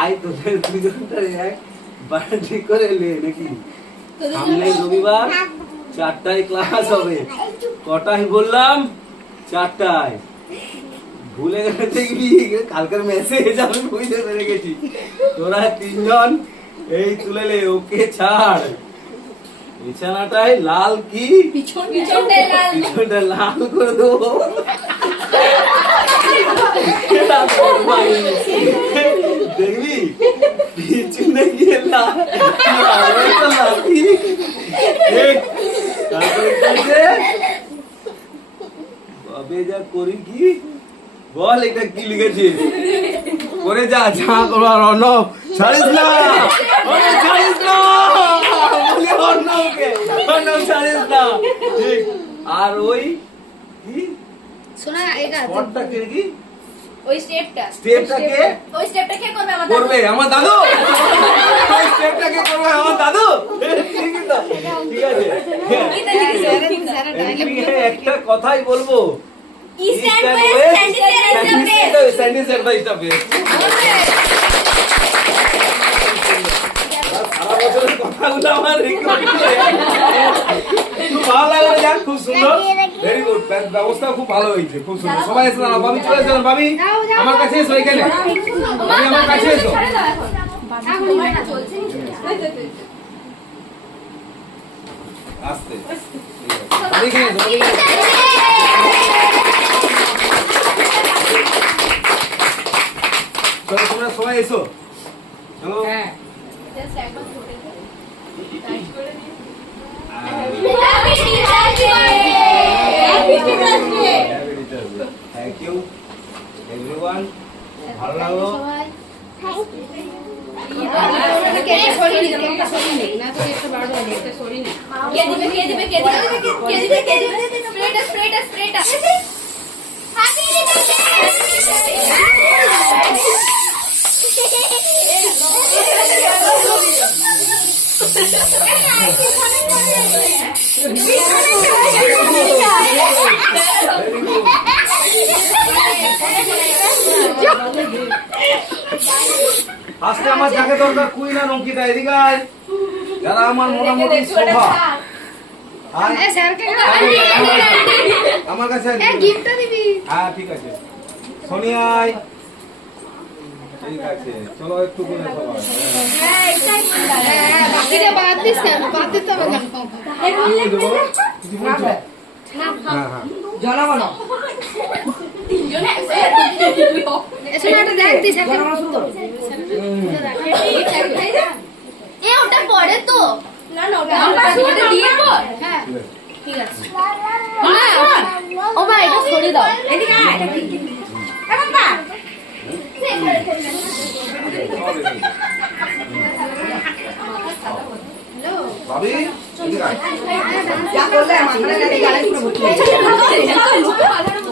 I তোদের দুজনটার এক বাড়ি করে লে নাকি? সামনে রবিবার 4টায় ক্লাস হবে। কটায় বললাম? 4টায়। ভুলে গেলে দেখবি কালকের মেসেজ আমি বুঝতে পেরে গেছি। তোরা তিনজন এই তুলে লে, ওকে ছাড়। বিছানাটায় লাল কি পিছনটা লাল করে দেবো। দেখবি পিছনে গিয়ে তবে যা করি কি বল, এটা কি লিখেছিস? করে যা যা করার। অর্ণব ছাড়িস না, ছাড়িস না, অর্ণবকে অর্ণব ছাড়িস না। ঠিক। আর ওই কি শোনা এটা শর্টটাকে কি ওই স্টেপটা করবে আমার দাদু। ওই স্টেপটাকে করবে আমার দাদু। ঠিক আছে, একটা কথাই বলবো, কথাগুলো আমার ভালো লাগলো। যাক, খুব সুন্দর, ভেরি গুড, ব্যবস্থা খুব ভালো হয়েছে, খুব সুন্দর। সবাই এসে দাঁড়াও, ভাবি চলে এসো। ভাবি আমার কাছে এসো, এখানে ভাবি আমার কাছে এসো। আস্তে তোমরা সবাই এসো। চলো, থ্যাংক ইউ এভরিওয়ান, ভালো লাগলো। আজকে আমার যাকে দরকার কুইন আর অঙ্কিতা, এদিকে আয়। যারা আমার মোটামুটি শোভা আমার কাছে হ্যাঁ ঠিক আছে। সোনিয়াই ঠিক আছে, চলো একটু করে ওটা পরে তো না না ওটা দিয়ে পর। হ্যাঁ ঠিক আছে। ও মা এটা সরিয়ে দাও, এদিকে আয়, এটা ঠিক ঠিক এখন না ভাবি এদিকে আয়। যা করলে মাথায় গাড়ি পুরো ভর্তি